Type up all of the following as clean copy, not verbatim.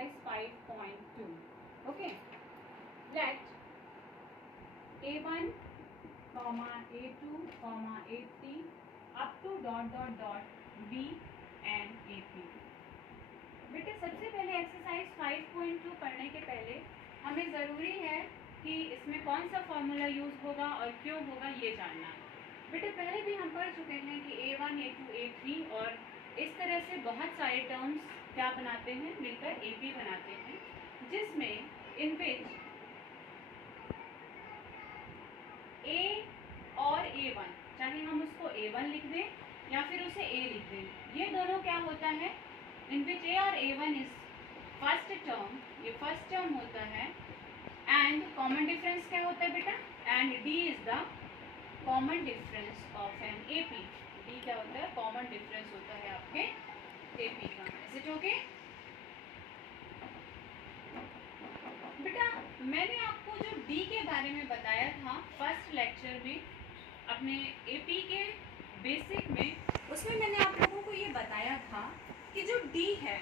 exercise 5.2. Okay, let a1 comma a2 comma a3 up to dot dot dot b and ap. बेटे सबसे पहले exercise 5.2 पढ़ने के पहले हमें ज़रूरी है कि इसमें कौन सा फॉर्मूला यूज़ होगा और क्यों होगा ये जानना। बेटे पहले भी हम पढ़ चुके हैं कि a1 a2 a3 और इस तरह से बहुत सारे टर्म्स क्या बनाते हैं, मिलकर AP बनाते हैं, जिसमें इन विच A और A1, चाहे हम उसको A1 लिख दें या फिर उसे A लिख दें, ये दोनों क्या होता है, इन विच A और A1 इज फर्स्ट टर्म, ये फर्स्ट टर्म होता है, एंड कॉमन डिफरेंस क्या होता है बेटा, and D is the common difference of an AP। D क्या होता है, कॉमन डिफरेंस होता है आपके AP का। इज इट ओके बेटा? मैंने आपको जो D के बारे में बताया था फर्स्ट लेक्चर में अपने AP के बेसिक में, उसमें मैंने आप लोगों को ये बताया था कि जो D है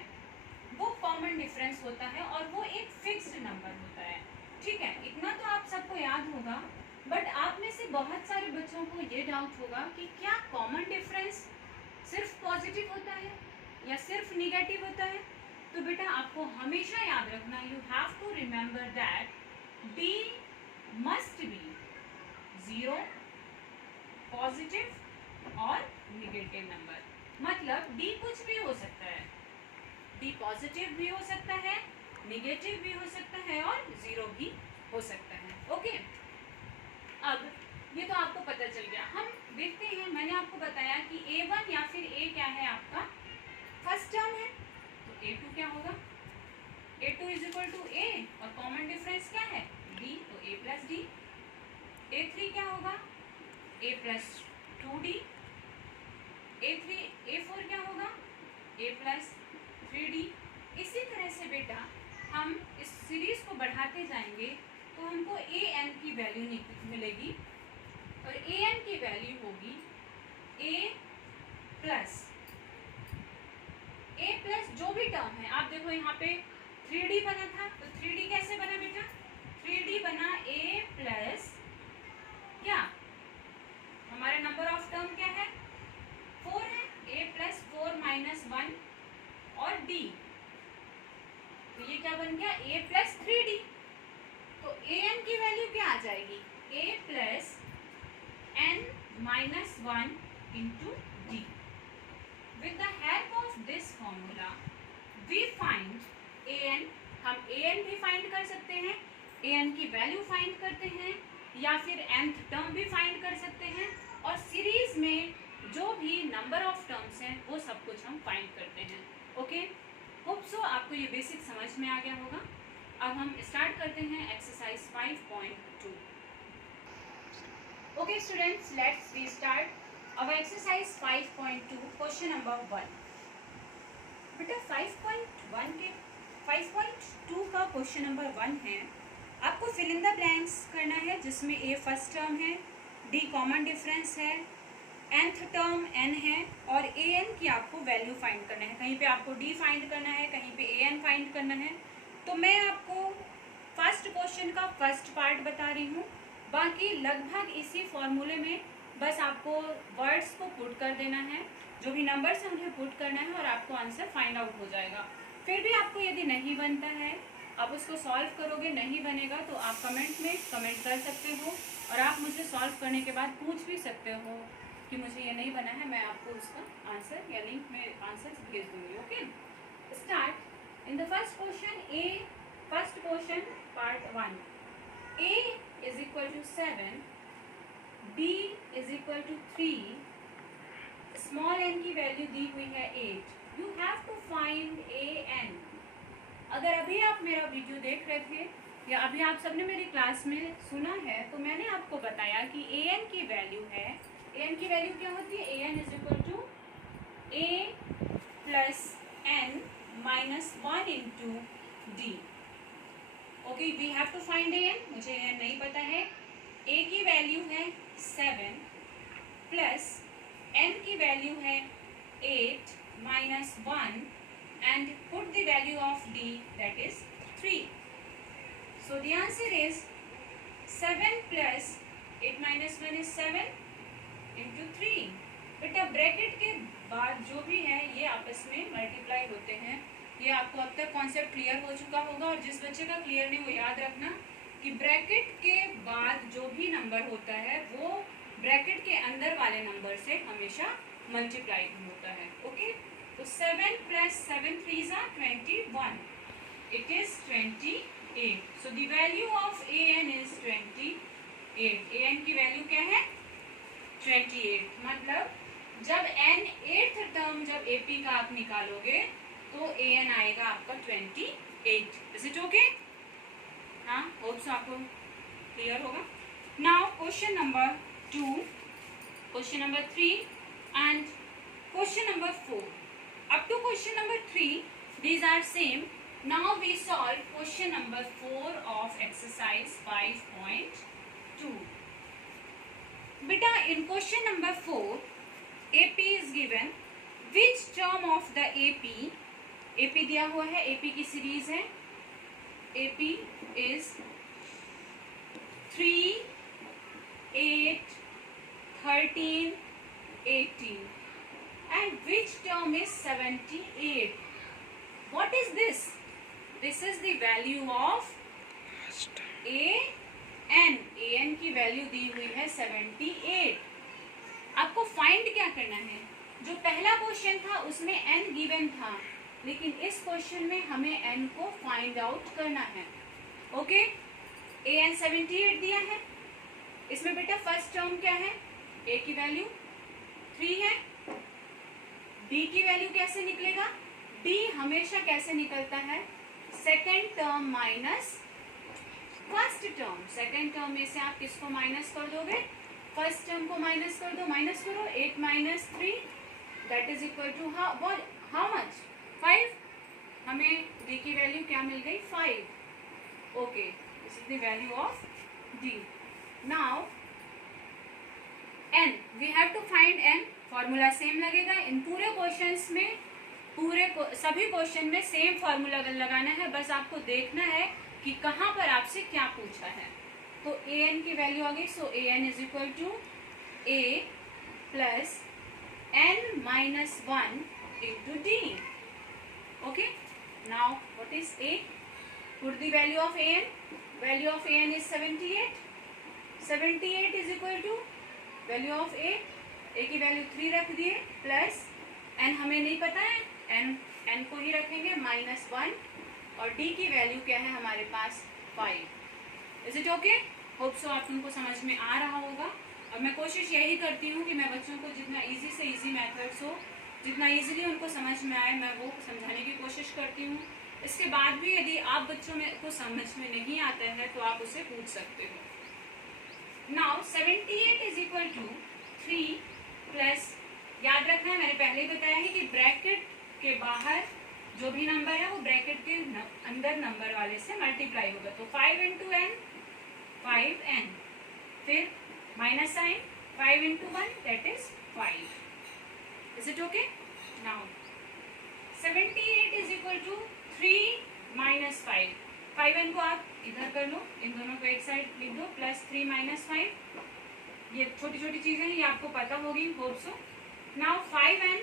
वो कॉमन डिफरेंस होता है और वो एक फिक्स्ड नंबर होता है। ठीक है, इतना तो आप सबको याद होगा, बट आप में से बहुत सारे बच्चों को ये डाउट होगा कि क्या कॉमन डिफरेंस सिर्फ पॉजिटिव होता है या सिर्फ निगेटिव होता है। तो बेटा आपको हमेशा याद रखना, you have to remember that D must be 0, positive और निगेटिव नंबर। मतलब D कुछ भी हो सकता है, D पॉजिटिव भी हो सकता है, निगेटिव भी हो सकता है और 0 भी हो सकता है। ओके, अब ये तो आपको पता चल गया। हम देखते हैं, मैंने आपको बताया कि A1 या फिर A क्या है, आपका फर्स्ट टर्म है, तो A2 क्या होगा, A2 is equal to A और कॉमन डिफरेंस क्या है D, तो A प्लस D। A3 क्या होगा, A प्लस 2D। A4 क्या होगा, A प्लस 3D। इसी तरह से बेटा हम इस सीरीज को बढ़ाते जाएंगे तो हमको an की वैल्यू मिलेगी और an की वैल्यू होगी a प्लस जो भी टर्म है। आप देखो यहाँ पे 3D बना था, तो 3D कैसे बना बेटा, 3D बना a प्लस क्या, हमारा नंबर ऑफ टर्म क्या है 4 है, a प्लस 4 माइनस 1 और D, तो ये क्या बन गया a प्लस 3D। तो an की वैल्यू क्या आ जाएगी, a plus n minus 1 into D। With the help of this formula we find an, हम an भी फाइंड कर सकते हैं, an की वैल्यू फाइंड करते हैं या फिर nth टर्म भी फाइंड कर सकते हैं, और सीरीज में जो भी नंबर ऑफ टर्म्स हैं वो सब कुछ हम फाइंड करते हैं। ओके, होप सो आपको ये बेसिक समझ में आ गया होगा। अब हम स्टार्ट करते हैं exercise 5.2। Okay students, let's restart our exercise 5.2, question number 1। बेटा 5.2 का क्वेश्चन नंबर 1 है, आपको फिल इन द ब्लैंक्स करना है, जिसमें A फर्स्ट टर्म है, D कॉमन डिफरेंस है, nth टर्म n है और an की आपको वैल्यू फाइंड करना है। कहीं पे आपको D फाइंड करना है, कहीं पे an फाइंड करना है। तो मैं आपको फर्स्ट क्वेश्चन का फर्स्ट पार्ट बता रही हूँ, बाकी लगभग इसी फॉर्मूले में बस आपको वर्ड्स को पुट कर देना है, जो भी नंबर्स हैं उन्हें पुट करना है और आपको आंसर फाइंड आउट हो जाएगा। फिर भी आपको यदि नहीं बनता है, आप उसको सॉल्व करोगे, नहीं बनेगा तो आप कमेंट में कमेंट कर सकते हो और आप मुझे सॉल्व करने के बाद पूछ भी सकते हो कि मुझे ये नहीं बना है, मैं आपको उसका आंसर या लिंक में आंसर भेज दूंगी। Okay, start in the first question. A first question part 1, A is equal to 7, B is equal to 3, small n की वैल्यू दी हुई है 8। You have to find an। अगर अभी आप मेरा वीडियो देख रहे थे या अभी आप सबने मेरी क्लास में सुना है, तो मैंने आपको बताया कि an की वैल्यू है, an की वैल्यू क्या होती है, an is equal to a plus n minus 1 into D। Okay, we have to find an, मुझे an नहीं पता है। a की वैल्यू है 7 प्लस n की वैल्यू है 8 minus 1 and put the value of d, that is 3. So the answer is 7 plus 8 minus 1 is 7 into 3. बेटा bracket के बाद जो भी है ये आपस में मल्टीप्लाई होते हैं। ये आपको अब तक कॉन्सेप्ट क्लियर हो चुका होगा, और जिस बच्चे का क्लियर नहीं वो याद रखना कि ब्रैकेट के बाद जो भी नंबर होता है वो ब्रैकेट के अंदर वाले नंबर से हमेशा मल्टीप्लाई होता है। ओके, तो 7 plus 7 3s are 21. It is 28. So the value of an is 28. an की वैल्यू क्या है? 28. मतलब जब n 8th टर्म जब AP का आप निकालोगे तो an आएगा आपका 28. Is it okay? हाँ, होप सो आपको क्लियर होगा। Now question number 2, question number 3 and question number 4. Up to question number 3 these are same. Now we solve question number 4 of exercise 5.2. Beta, in question number 4 AP is given. Which term of the AP दिया हुआ है, AP की series है, AP is 3, 8, 13, 18 and which term is 78? What is this? This is the value of an की value दी हुई है 78। आपको फाइंड क्या करना है? जो पहला क्वेश्चन था उसमें n गिवन था, लेकिन इस क्वेश्चन में हमें n को फाइंड आउट करना है। ओके, an 78 दिया है। इसमें बेटा फर्स्ट टर्म क्या है? a की वैल्यू 3 है। d की वैल्यू कैसे निकलेगा? d हमेशा कैसे निकलता है? Second term minus first term. Second term में से आप किसको माइनस कर दोगे? फर्स्ट टर्म को माइनस कर दो। माइनस करो, 8 minus 3 that is equal to how much? 5। हमें d की वैल्यू क्या मिल गई? 5। Okay, this is the value of d। Now n, we have to find n। Formula same लगेगा इन पूरे क्वेश्चंस में, सभी क्वेश्चन में सेम फॉर्मूला लगाना है। बस आपको देखना है कि कहाँ पर आपसे क्या पूछा है। तो an की वैल्यू आ गई। So an is equal to a plus n minus 1 into d. Okay, now what is a? Put the value of an. Value of an is 78. 78 is equal to value of a की value 3 रख दिए, plus n हमें नहीं पता है, n को ही रखेंगे -1, और d की वैल्यू क्या है हमारे पास? 5। Is it okay? Hope so आप उनको समझ में आ रहा होगा। और मैं कोशिश यही करती हूँ कि मैं बच्चों को जितना इजी से इजी मेथड्स हो, जितना इजीली उनको समझ में आए, मैं वो समझाने की कोशिश करती हूँ। इसके बाद भी यदि आप बच्चों में को समझ में नहीं आता है तो आप उसे पूछ सकते हो। Now 78 is equal to 3 plus, याद रखना है मैंने पहले ही बताया है कि ब्रैकेट के बाहर जो भी नंबर है वो ब्रैकेट के अंदर नंबर वाले से मल्टीप्लाई होगा। तो 5 into n 5n, फिर minus sign 5 into 1 that is 5। Is it okay? Now 78 is equal to 3 minus 5। 5n को आप इधर कर लो, इन दोनों को एक साइड लिख दो, प्लस 3 minus 5। ये छोटी छोटी चीजें हैं, ये आपको पता होगी होप सो। नाउ 5n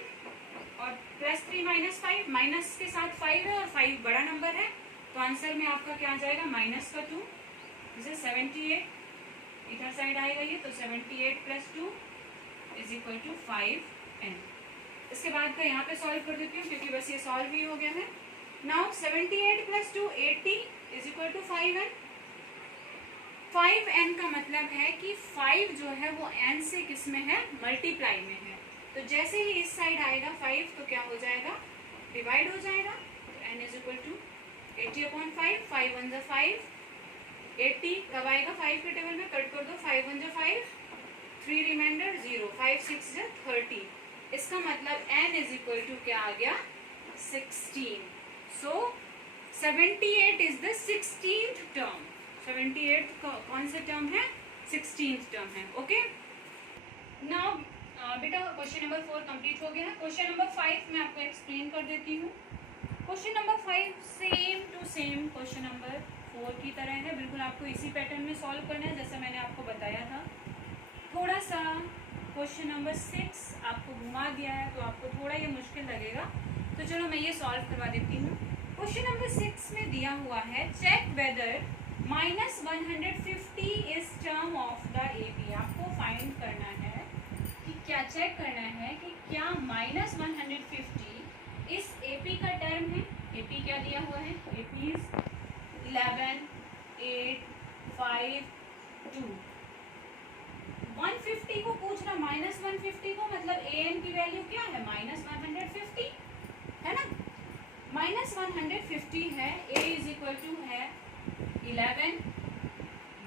और प्लस 3 minus 5, माइनस के साथ 5 है और 5 बड़ा नंबर है, तो आंसर में आपका क्या आ जाएगा? माइनस का 2, जैसे 78 इधर साइड आएगा ये, तो 78 plus 2 is equal to 5n। इसके बाद का यहाँ पे सॉल्व कर देती हूँ क्योंकि बस ये सॉल्व ही हो गया है। Now 78 plus 2 80 is equal to 5n। 5n का मतलब है कि 5 जो है वो n से किस में है? मल्टीप्लाई में है। तो जैसे ही इस साइड आएगा 5 तो क्या हो जाएगा? डिवाइड हो जाएगा। तो n इज इक्वल टू 80/5, 5 1 5, 80 कब आएगा? 5 के टेबल में कट कर दो, 5 1 5, 3 रिमाइंडर 0, 5 6 30। इसका मतलब n इज इक्वल टू क्या आ गया? 16। सो 78 इज द 16th टर्म। 78 कौन सा टर्म है? 16th टर्म है। ओके, नाउ बेटा क्वेश्चन नंबर 4 कंप्लीट हो गया है। क्वेश्चन नंबर 5 मैं आपको एक्सप्लेन कर देती हूँ। Question number 5 same to same question number 4 की तरह है, बिल्कुल आपको इसी पैटर्न में सॉल्व करना है जैसा मैंने आपको बताया था। थोड़ा सा क्वेश्चन नंबर 6 आपको घुमा दिया है तो आपको थोड़ा ये मुश्किल लगेगा, तो चलो मैं ये सॉल्व करवा देती हूँ। क्वेश्चन नंबर 6 में दिया हुआ है check whether -150 is term of the AP। आपको फाइंड करना है कि क्या, चेक करना है कि क्या -150 इस AP का टर्म है। AP क्या दिया हुआ है, AP इज 11, 8, 5, 2। 150 को पूछ रहा, -150 को मतलब AN की वैल्यू क्या है, -150 है ना। -150 है, A इज इक्वल टू है 11,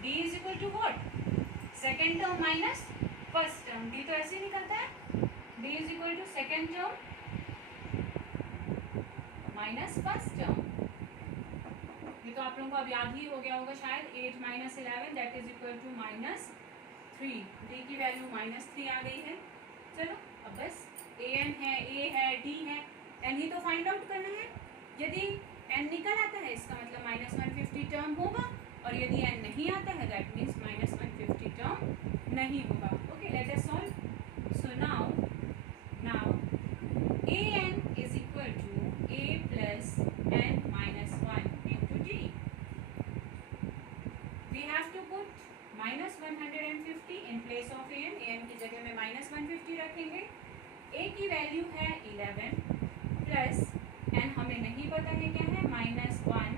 D is equal to what, second term minus first term. D तो ऐसे ही निकलता है, D is equal to second term minus first term. ये तो आप लोगों को अब याद ही हो गया होगा शायद। 8 - 11 that is equal to -3। D की वैल्यू -3 आ गई है। चलो अब बस AN है, A है, D है, N ही तो फाइंड आउट करना है। यदि N निकल आता है इसका मतलब -150 टर्म होगा, और यदि N नहीं आता है दैट मीन्स -150 टर्म नहीं होगा। Okay, let us solve. So now AN is equal to A plus N minus 1 into D. We have to put -150 in place of AN। AN की जगह में -150 रखेंगे। A की वैल्यू है 11 प्लस N हमें नहीं पता है क्या है, -1,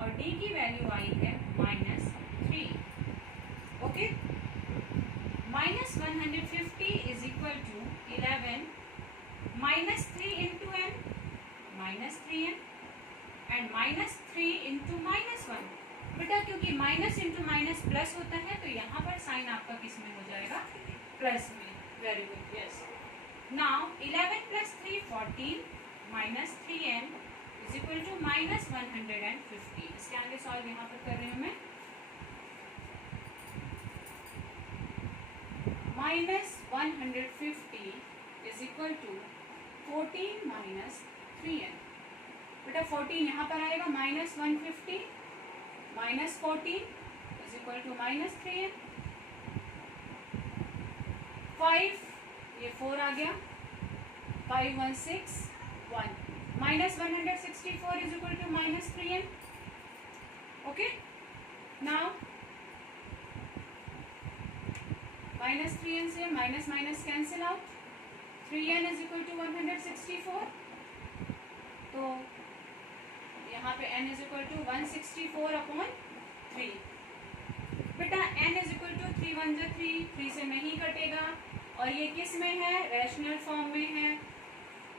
और D की वैल्यू आई है -3। Okay, -150 is equal to 11 -3 into N -3N and -3 into -1। बेटा क्योंकि माइनस इंटू माइनस प्लस होता है तो यहाँ पर साइन आपका किस में हो जाएगा, प्लस में। Very good, yes. Now 11 plus 3 14 -3N is equal to -150। इसके आगे सॉल्व यहाँ पर कर रही हूँ मैं। -150 इज इक्वल टू 14 -3N। बेटा 14 यहाँ पर आएगा, -150 -14 इज इक्वल टू -3N। 5 ये 4 आ गया, 5 1 6 1 -164 is equal to -3N। Okay, now -3N से minus minus cancel out, 3N is equal to 164। तो यहाँ पे N इज इक्वल टू 164/3। बेटा N इज इक्वल टू 3 1 जा 3, 3 से नहीं कटेगा, और ये किस में है, रैशनल फॉर्म में है।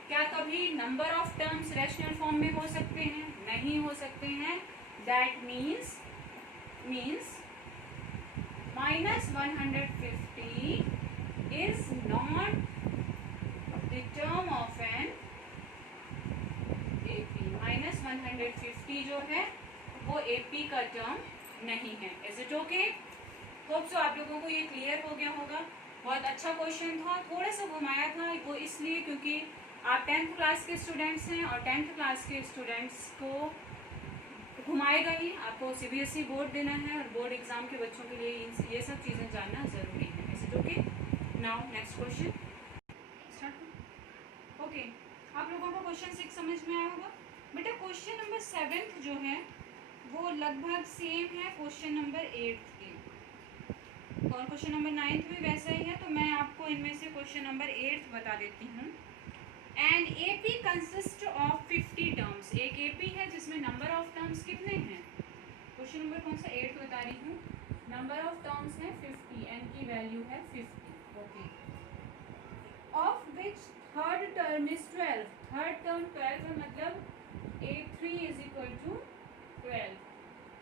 क्या कभी number of terms rational form में हो सकते हैं, नहीं हो सकते हैं। That means -150 is not the term of an AP। -150 जो है वो AP का टर्म नहीं है। Is it okay? Hope so आप लोगों को ये क्लियर हो गया होगा। बहुत अच्छा क्वेश्चन था, थोड़ा सा घुमाया था वो इसलिए क्योंकि आप 10th क्लास के स्टूडेंट्स हैं, और 10th क्लास के स्टूडेंट्स को घुमाएगा ही। आपको CBSE बोर्ड देना है, और बोर्ड एग्जाम के बच्चों के लिए ये सब चीज़ें जानना ज़रूरी है। Is it okay? Now next question start. Okay, आप लोगों को क्वेश्चन 6 समझ में आया होगा। बेटा क्वेश्चन नंबर 7 जो है वो लगभग सेम है क्वेश्चन नंबर 8 के, और क्वेश्चन नंबर 9 भी वैसा ही है। तो मैं आपको इनमें से क्वेश्चन नंबर 8 बता देती हूँ। An AP consist of 50 terms. एक AP है जिसमें नंबर ऑफ टर्म्स कितने हैं, क्वेश्चन नंबर कौन सा 8 बता रही हूँ। नंबर ऑफ टर्म्स है 50, N की वैल्यू है 50। Okay, of which third term is 12। Third term 12 है, मतलब A3 is equal to 12।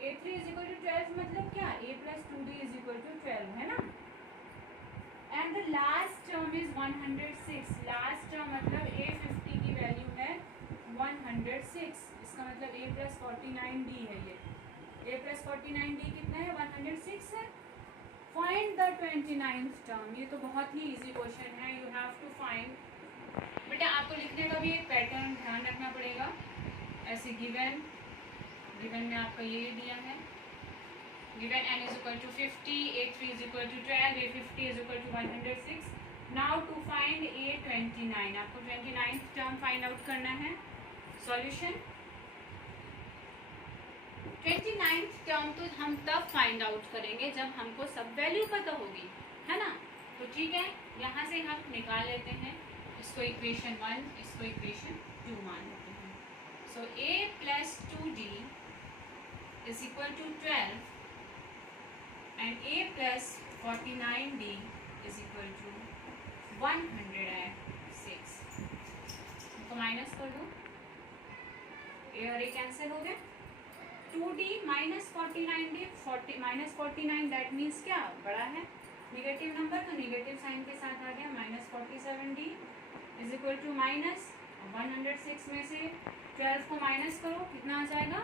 A3 is equal to 12 मतलब क्या, A plus 2D is equal to 12 है ना। And the last term is 106। Last term मतलब A50 की value है 106। इसका मतलब A प्लस 49D है। ये A प्लस 49D कितना है, 106 है। Find the 29th term. ये तो बहुत ही इजी क्वेश्चन है। You have to find. बेटा आपको लिखने का भी एक पैटर्न ध्यान रखना पड़ेगा। ऐसे गिवन में आपका ये दिया है, given n is equal to 50, a3 is equal to 12, a50 is equal to 106. Now to find a29, आपको 29th टर्म फाइंड आउट करना है. सॉल्यूशन 29th टर्म तो हम तब फाइंड आउट करेंगे जब हमको सब वैल्यू पता होगी, है ना. तो ठीक है, यहाँ से हम निकाल लेते हैं इसको इक्वेशन 1, इसको इक्वेशन 2 मान लेते हैं. सो a plus 2d is equal to 12 and a plus 49d is equal to 106. इसको माइनस कर दो, a और a कैंसिल हो गए. 2d minus 49d, minus 49 that means क्या बड़ा है, निगेटिव नंबर, तो निगेटिव साइन के साथ आ गया. Minus 47d is equal to minus 106 में से 12 को माइनस करो, कितना आ जाएगा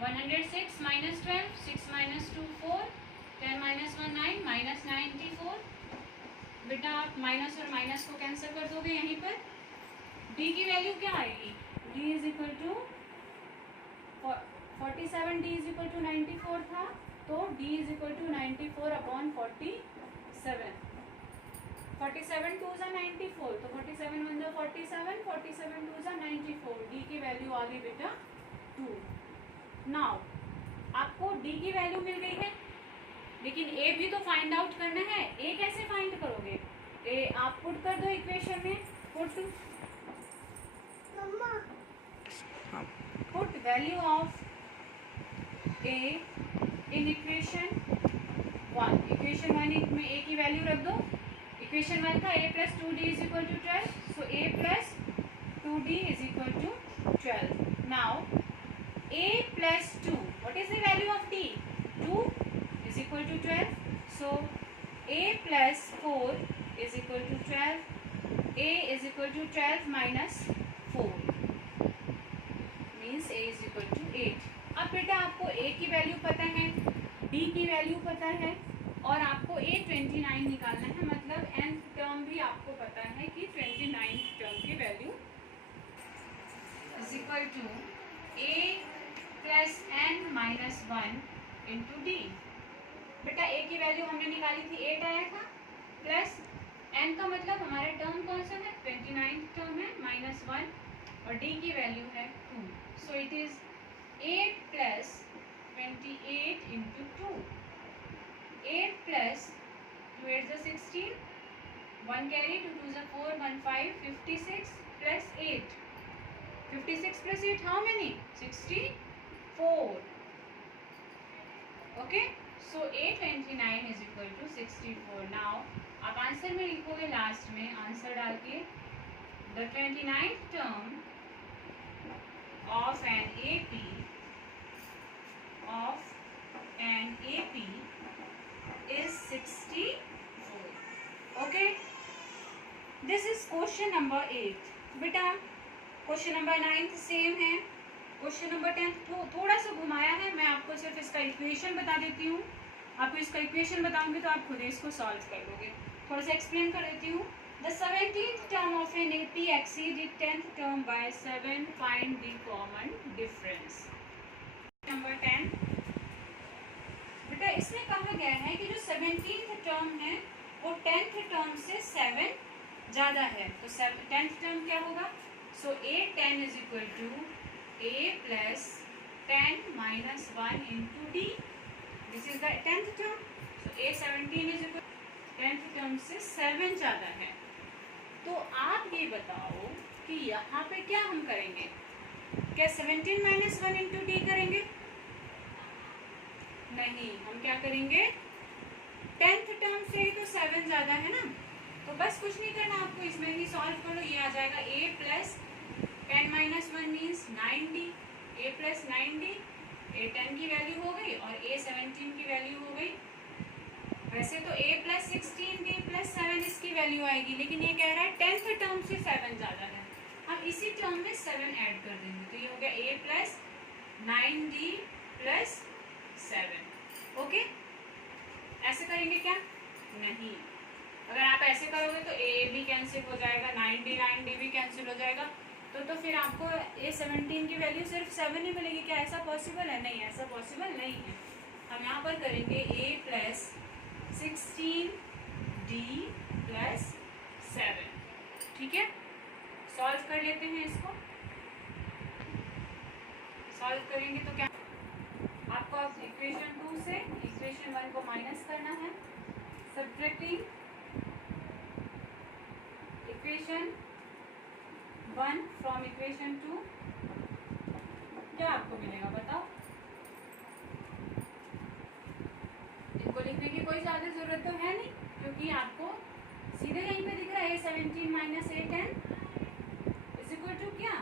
106 माइनस 12, 6 माइनस 2 4, 10 माइनस 1 9, माइनस 94. बेटा आप माइनस और माइनस को कैंसिल कर दोगे. यहीं पर d की वैल्यू क्या आएगी, d is equal to 47, d is equal to 94 था, तो d is equal to 94 upon 47. 47 2 ज़ा 94, तो 47 1 ज़ा 47, 47 2 ज़ा 94. d की वैल्यू आ गई बेटा 2. नाउ आपको d की वैल्यू मिल गई है, लेकिन a भी तो फाइंड आउट करना है. a कैसे फाइंड करोगे, a आप पुट कर दो इक्वेशन में. Put value of a in equation 1. Equation 1 में a की वैल्यू रख दो. इक्वेशन 1 था a plus 2d is equal to 12, so a plus 2d is equal to 12. Now a plus 2, what is the value of d? 2 is equal to 12, so a plus 4 is equal to 12. a is equal to 12 minus 4 means a is equal to 8. अब बेटा आपको a की value पता है, d की value पता है, और आपको a29 निकालना है. मतलब nth टर्म भी आपको पता है कि 29th टर्म की वैल्यू is equal to a plus n minus 1 into D. बेटा a की वैल्यू हमने निकाली थी 8 आया था, प्लस n का मतलब हमारे टर्म कौन सा है 29th टर्म है माइनस 1, और d की वैल्यू है 2. सो it is 8 plus 28 into 2. 8 plus 2 8 is 16, 1 carry, 2 2 is 4, 1 5, 56 plus 8. 56 plus 8 how many? 64. Okay, so a29 is equal to 64. Now आप आंसर में लिखोगे, लास्ट में आंसर डाल के the 29th term of an AP is 64. Okay, this is question number 8. बेटा question number 9 same है, question number 10 थोड़ा सा घुमाया है. मैं आपको सिर्फ इसका इक्वेशन बता देती हूँ. आपको इसका इक्वेशन बताऊंगी तो आप खुद ही इसको सॉल्व कर लोगे. थोड़ा सा एक्सप्लेन कर देती हूँ. The 17th term of an AP exceeded 10th term by 7. Find the common difference. Number 10. बेटा इसमें कहा गया है कि जो 17th टर्म है वो 10th टर्म से 7 ज़्यादा है. तो 10th टर्म क्या होगा, so a10 is equal to a plus 10 minus 1 into D. This is the 10th term. So a17 is equal 10th term से 7 ज़्यादा है. तो आप ये बताओ कि यहाँ पे क्या हम करेंगे, क्या 17 माइनस 1 इंटू डी करेंगे? नहीं, हम क्या करेंगे 10th टर्म से ही तो 7 ज़्यादा है ना. तो बस कुछ नहीं करना आपको, इसमें ही सॉल्व करो. ये आ जाएगा a plus 10 minus 1 means 9d. a plus 9d, a10 की वैल्यू हो गई और a17 की वैल्यू हो गई. वैसे तो a प्लस 16d प्लस 7 इसकी वैल्यू आएगी, लेकिन ये कह रहा है 10th टर्म से 7 ज़्यादा है. हम इसी टर्म में 7 ऐड कर देंगे, तो ये हो गया a plus 9d plus 7. Okay, ऐसे करेंगे क्या? नहीं. अगर आप ऐसे करोगे तो a भी कैंसिल हो जाएगा, 9d भी कैंसिल हो जाएगा. तो फिर आपको A17 की वैल्यू सिर्फ 7 ही मिलेगी। क्या ऐसा पॉसिबल है? नहीं, ऐसा पॉसिबल नहीं है। हम यहाँ पर करेंगे A + 16D + 7। ठीक है, सॉल्व कर लेते हैं इसको। सॉल्व करेंगे तो क्या आपको अब इक्वेशन 2 से इक्वेशन 1 को माइनस करना है। सब्ट्रैक्टिंग इक्वेशन 1 फ्रॉम इक्वेशन 2, क्या आपको मिलेगा बताओ? इनको लिखने की कोई ज़्यादा ज़रूरत तो है नहीं, क्योंकि आपको सीधे यहीं पे दिख रहा है A17 - A10 = क्या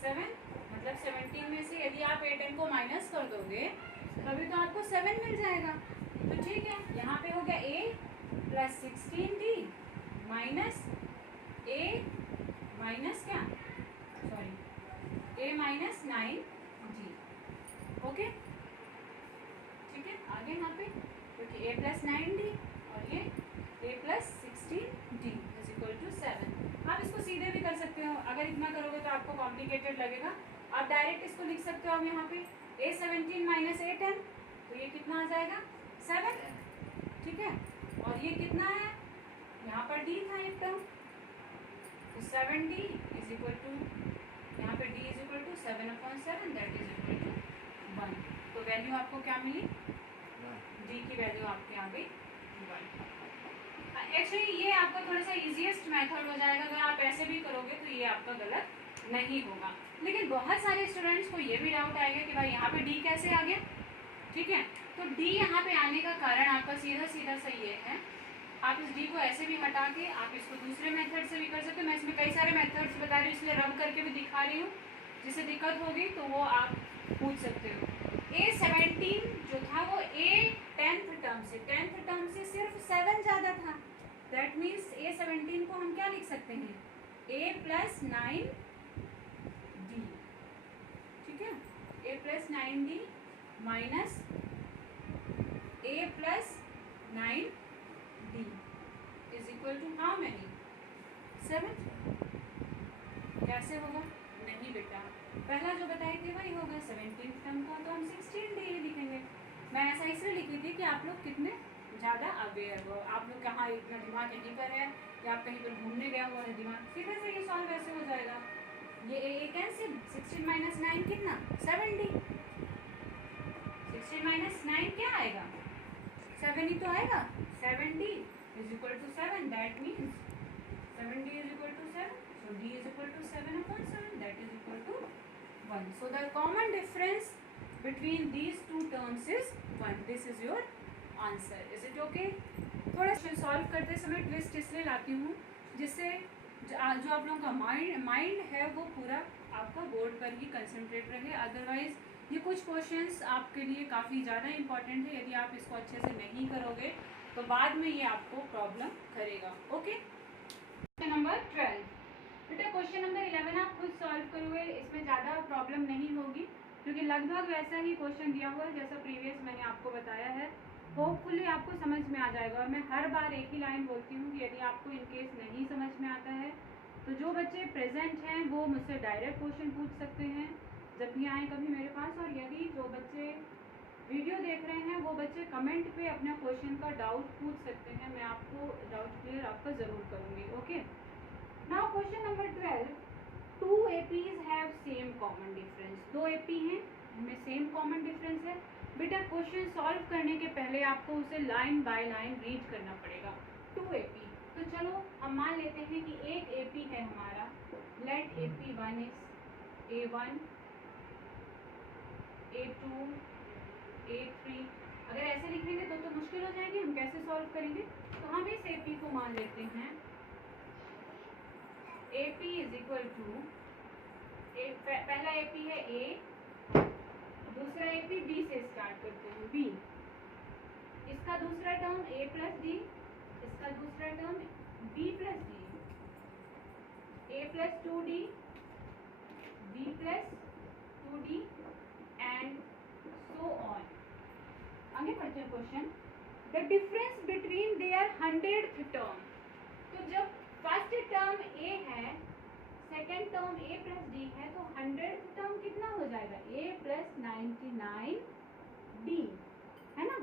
7। मतलब 17 में से यदि आप A10 को माइनस कर दोगे तभी तो आपको 7 मिल जाएगा। तो ठीक है, यहाँ पे हो गया A + 16D minus A minus क्या, सॉरी, A - 9D। ओके, ठीक है। आगे यहाँ पे क्योंकि A + 9D और ये A + 16D = 7। आप इसको सीधे भी कर सकते हो। अगर इतना करोगे तो आपको कॉम्प्लिकेटेड लगेगा। आप डायरेक्ट इसको लिख सकते हो। अब यहाँ पे A17 - A10, तो ये कितना आ जाएगा 7। ठीक है, और ये कितना है, यहाँ पर D था एक टर्म, तो 7D = यहाँ पे D = 7/7, दैट = 1। तो वैल्यू आपको क्या मिली? D की वैल्यू आपके आ गई 1। एक्चुअली ये आपका थोड़ा सा इजीएस्ट मेथड हो जाएगा। अगर आप ऐसे भी करोगे तो ये आपका गलत नहीं होगा। लेकिन बहुत सारे स्टूडेंट्स को ये भी डाउट आएगा कि भाई यहाँ पे D कैसे आ गया। ठीक है, तो D यहाँ पे आने का कारण आपका सीधा सीधा सा ये है, आप इस D को ऐसे भी हटा के आप इसको दूसरे मेथड से भी कर सकते हो। मैं इसमें कई सारे मेथड्स बता रही हूँ, इसलिए रब करके भी दिखा रही हूँ। जिससे दिक्कत होगी तो वो आप पूछ सकते हो। A17 जो था वो A10th टर्म से सिर्फ 7 ज़्यादा था। दैट मीन्स A17 को हम क्या लिख सकते हैं, A + 9D। ठीक है, A + 9D minus A + 9D = how many 7। कैसे होगा? नहीं बेटा, पहला जो बताए थे वही होगा। 17th टर्म का तो हम 16D ही लिखेंगे। मैं ऐसा इसलिए लिखी थी कि आप लोग कितने ज़्यादा अवेयर हो, आप लोग कहाँ इतना दिमाग यहीं पर है या आप कहीं पर घूमने गया हुआ है दिमाग, सीधे से ये सॉल्व ऐसे हो जाएगा। ये A कैंसिल, 16 - 9 कितना 7D। 16 - 9 क्या आएगा, 7 ही तो आएगा। 7D = 7, that means 7D = 7, so D = 7/7, that = 1. So the common difference between these two terms is 1. This is your answer. Is it okay? थोड़ा सॉल्व करते समय ट्विस्ट इसलिए लाती हूँ जिससे जो आप लोगों का माइंड है वो पूरा आपका बोर्ड पर ही कंसंट्रेट रहे। अदरवाइज ये कुछ क्वेश्चंस आपके लिए काफ़ी ज़्यादा इंपॉर्टेंट है। यदि आप इसको अच्छे से नहीं करोगे तो बाद में ये आपको प्रॉब्लम करेगा। Okay, question number 12। बेटा क्वेश्चन नंबर 11 आप खुद सॉल्व करोगे, इसमें ज़्यादा प्रॉब्लम नहीं होगी क्योंकि लगभग वैसा ही क्वेश्चन दिया हुआ है जैसा प्रीवियस मैंने आपको बताया है। होपफुली आपको समझ में आ जाएगा। और मैं हर बार एक ही लाइन बोलती हूँ कि यदि आपको इनकेस नहीं समझ में आता है तो जो बच्चे प्रेजेंट हैं वो मुझसे डायरेक्ट क्वेश्चन पूछ सकते हैं जब भी आए कभी मेरे पास। और यदि जो बच्चे वीडियो देख रहे हैं वो बच्चे कमेंट पे अपना क्वेश्चन का डाउट पूछ सकते हैं। मैं आपको डाउट क्लियर आपका ज़रूर करूँगी। Okay, now question number 12। 2 APs have same common difference. 2 AP हैं, उनमें सेम कॉमन डिफरेंस है। बेटा क्वेश्चन सॉल्व करने के पहले आपको उसे लाइन बाय लाइन रीड करना पड़ेगा। 2 AP, तो चलो हम मान लेते हैं कि एक AP है हमारा। Let AP1 is A1, A2, A3। अगर ऐसे लिखेंगे तो मुश्किल हो जाएगी, हम कैसे सॉल्व करेंगे। तो हम इस AP को मान लेते हैं AP = पहला AP है A, दूसरा AP B से स्टार्ट करते हैं B। इसका दूसरा टर्म A + D, इसका दूसरा term B + D, A + 2D, B + 2D and so on. आगे बढ़ते हैं question. The difference between their 100th term. तो जब फर्स्ट टर्म A है, second term a plus D है तो 100th टर्म कितना हो जाएगा a प्लस 99d, है ना।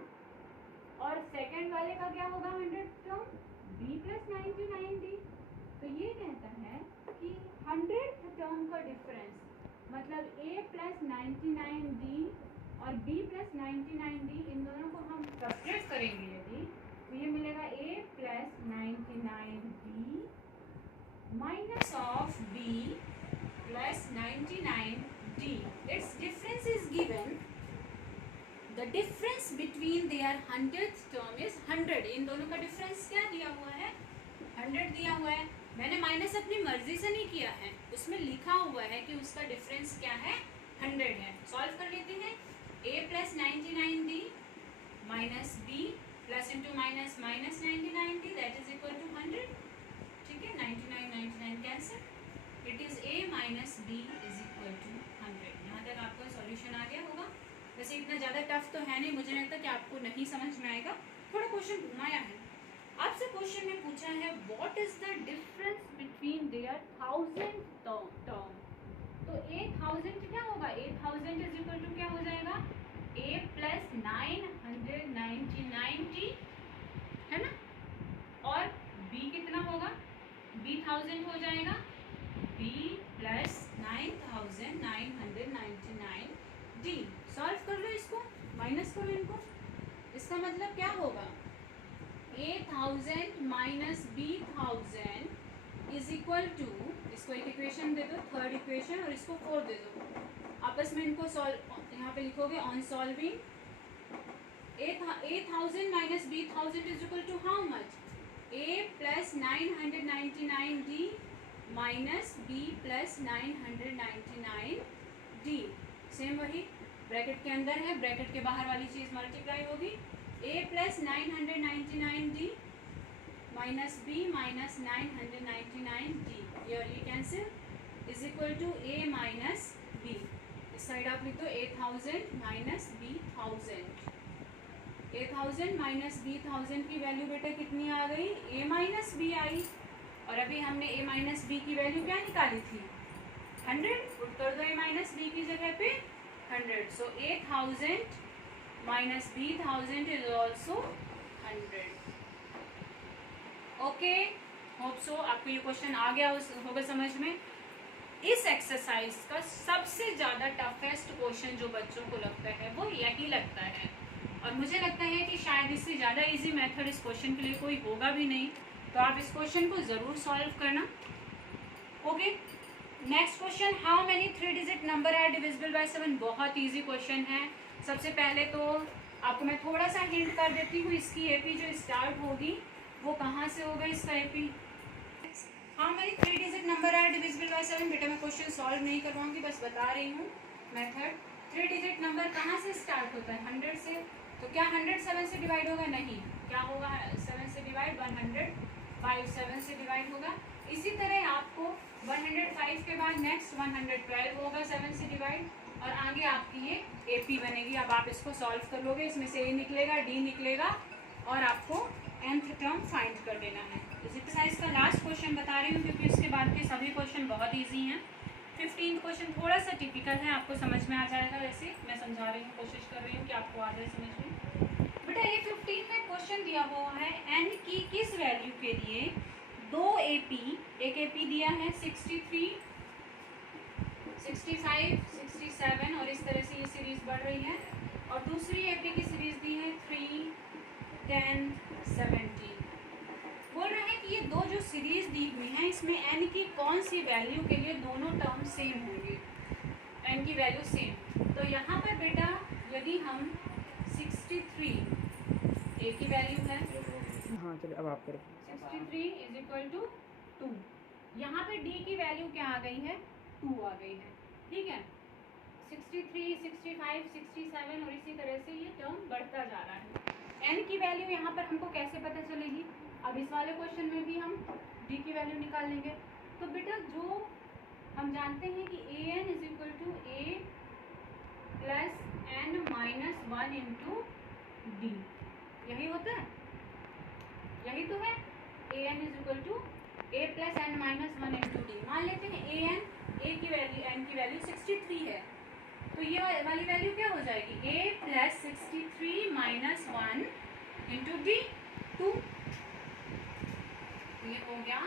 और सेकेंड वाले का क्या होगा 100th term b plus 99d। तो ये कहता है कि 100th टर्म का डिफरेंस मतलब a प्लस 99d और b प्लस 99d, इन दोनों को हम सब्ट्रैक्ट करेंगे यदि, तो ये मिलेगा a plus 99d minus of b plus 99d। It's difference is given, the difference between their 100th term is 100। इन दोनों का डिफरेंस क्या दिया हुआ है 100 दिया हुआ है। मैंने माइनस अपनी मर्जी से नहीं किया है, उसमें लिखा हुआ है कि उसका डिफरेंस क्या है 100 है। सॉल्व कर लेते हैं। a plus 99d minus b plus into minus minus 99d that is equal to 100। ठीक है, 99 cancel, it is a minus b is equal to 100। यहाँ तक आपका सॉल्यूशन आ गया होगा। वैसे इतना ज़्यादा टफ तो है नहीं, मुझे लगता कि आपको नहीं समझ में आएगा, थोड़ा क्वेश्चन घुमाया है। आपसे क्वेश्चन में पूछा है what is the difference between their 1000 term. तो 1000 क्या होगा 1000 इज इक्वल टू क्या हो जाएगा a प्लस 999d, है ना। और b कितना होगा b 1000 हो जाएगा b प्लस 9999d। सॉल्व कर लो इसको, माइनस करो इनको। इसका मतलब क्या होगा 1000 minus b1000 is equal to, इसको एक इक्वेशन दे दो, थर्ड इक्वेशन, और इसको 4 दे दो। आपस में इनको सॉल्व, यहाँ पे लिखोगे on solving 8000 minus b1000 is equal to how much a plus 999d minus b plus 999d। Same वही ब्रैकेट के अंदर है, ब्रैकेट के बाहर वाली चीज़ मल्टीप्लाई होगी। a plus 999d minus b minus 999d, ये cancel, is equal to a minus b। इस साइड आप लिख दो 8000 माइनस b1000। 8000 माइनस b1000 की वैल्यू बेटा कितनी आ गई a माइनस b आई, और अभी हमने a माइनस b की वैल्यू क्या निकाली थी 100। पुट कर दो a माइनस b की जगह पे 100। सो 8000 minus b1000 is also 100। Okay, hope so आपको ये क्वेश्चन आ गया होगा समझ में। इस एक्सरसाइज का सबसे ज़्यादा टफेस्ट क्वेश्चन जो बच्चों को लगता है वो यही लगता है, और मुझे लगता है कि शायद इससे ज़्यादा इजी मेथड इस क्वेश्चन के लिए कोई होगा भी नहीं। तो आप इस क्वेश्चन को ज़रूर सॉल्व करना। Okay, next question, how many 3 digit number are divisible by 7। बहुत ईजी क्वेश्चन है। सबसे पहले तो आपको मैं थोड़ा सा हिंट कर देती हूँ, इसकी एपी जो स्टार्ट होगी वो कहाँ से होगा इसका AP. How many 3 digit number are divisible by 7। बेटा मैं क्वेश्चन सॉल्व नहीं करवाऊंगी, बस बता रही हूँ मेथड। 3 डिजिट नंबर कहाँ से स्टार्ट होता है 100 से, तो क्या 100 7 से डिवाइड होगा, नहीं, क्या होगा 7 से डिवाइड 105 7 से डिवाइड होगा। इसी तरह आपको 105 के बाद नेक्स्ट 112 होगा 7 से डिवाइड, और आगे आपकी ये एपी बनेगी। अब आप इसको सॉल्व कर लोगे, इसमें से ए निकलेगा डी निकलेगा, और आपको nth टर्म फाइंड कर लेना है। इस एक्सरसाइज का लास्ट क्वेश्चन बता रही हूँ क्योंकि उसके बाद के सभी क्वेश्चन बहुत इजी हैं। 15th क्वेश्चन थोड़ा सा टिपिकल है, आपको समझ में आ जाएगा। वैसे मैं समझा रही हूँ, कोशिश कर रही हूँ कि आपको आ जाए समझ में। बेटा ये 15 में क्वेश्चन दिया हुआ है n की किस वैल्यू के लिए 2 एपी, एक एपी दिया है 63 65 67, और इस तरह से ये सीरीज बढ़ रही है, और दूसरी एपी की सीरीज दी है 3 10 17। बोल रहे हैं कि ये दो जो सीरीज दी हुई हैं इसमें n की कौन सी वैल्यू के लिए दोनों टर्म सेम होंगे, n की वैल्यू सेम। तो यहाँ पर बेटा यदि हम 63 a की वैल्यू है, हाँ चलिए अब आप करें। 63 इज इक्वल टू 2, यहाँ पे d की वैल्यू क्या आ गई है 2 आ गई है, ठीक है। 63 65 67, और इसी तरह से ये टर्म बढ़ता जा रहा है। n की वैल्यू यहाँ पर हमको कैसे पता चलेगी, अब इस वाले क्वेश्चन में भी हम d की वैल्यू निकाल लेंगे। तो बेटा जो हम जानते हैं कि an is equal to a plus n minus 1 into D, यही होता है, यही तो है। an is equal to a plus n minus one into D. मान लेते हैं ए की वैल्यू एन की वैल्यू 63 है, तो ये वाली वैल्यू क्या हो जाएगी, a plus 63 minus one into D 2। ये हो गया,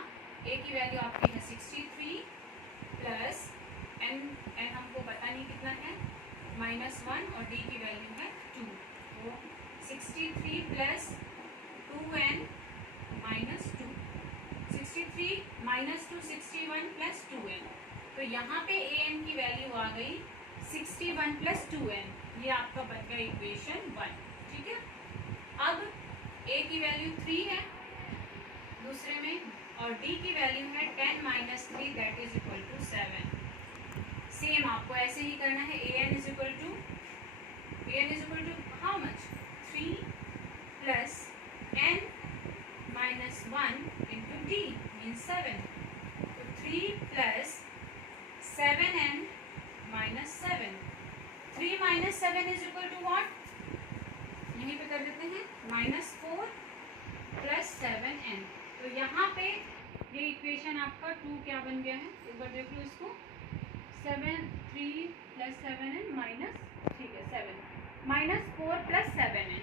a की वैल्यू आपकी है 63 प्लस एन हमको पता नहीं कितना है -1 और d की वैल्यू है 2, तो 63 plus 2n minus 2, 63 minus 2 61 plus 2n। तो यहाँ पे an की वैल्यू आ गई 61 प्लस 2n, ये आपका बन गया इक्वेशन 1। ठीक है, अब a की वैल्यू 3 है दूसरे में और d की वैल्यू है 10 minus 3 that is equal to 7। Same आपको ऐसे ही करना है, an is equal to how much 3 plus n minus 1 into D mean 7, तो 3 plus 7n minus 7, 3 minus 7 is equal to what, यहीं पे कर देते हैं -4 प्लस 7n। तो यहाँ पे ये इक्वेशन आपका 2 क्या बन गया है, एक बार देख लो इसको, 3 प्लस 7n माइनस, ठीक है 7 -4 प्लस 7n,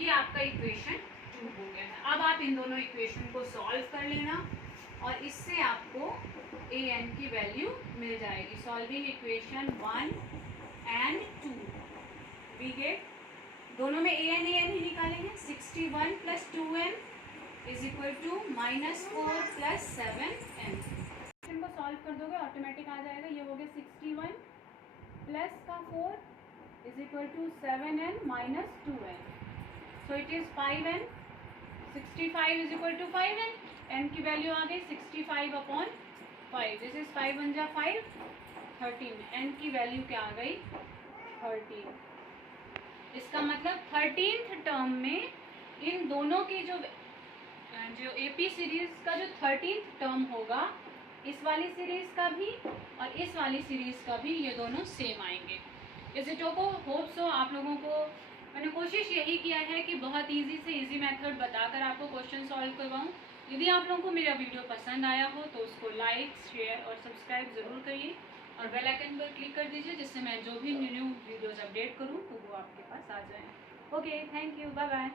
ये आपका इक्वेशन 2 हो गया है। अब आप इन दोनों इक्वेशन को सॉल्व कर लेना और इससे आपको an की वैल्यू मिल जाएगी। Solving equation 1 and 2 we get, दोनों में an ही निकालेंगे, 61 plus 2n is equal to -4 plus 7n। को सॉल्व कर दोगे ऑटोमेटिक आ जाएगा, ये हो गया 61 प्लस का 4 is equal to 7n minus 2n, so it is 5n, 65 is equal to 5n, n की वैल्यू आ गई 65 अपॉन 5, दिस इज 5 बन जा 5 13, n की वैल्यू क्या आ गई 13। इसका मतलब 13th टर्म में इन दोनों की जो एपी सीरीज का जो 13th टर्म होगा, इस वाली सीरीज का भी और इस वाली सीरीज का भी, ये दोनों सेम आएंगे। इस को होप सो आप लोगों को मैंने कोशिश यही किया है कि बहुत इजी से इजी मेथड बताकर आपको क्वेश्चन सॉल्व करवाऊं। यदि आप लोगों को मेरा वीडियो पसंद आया हो तो उसको लाइक, शेयर और सब्सक्राइब ज़रूर करिए और बेल आइकन पर क्लिक कर दीजिए, जिससे मैं जो भी न्यू वीडियोज़ अपडेट करूँ तो वो आपके पास आ जाए। Okay, thank you, bye bye.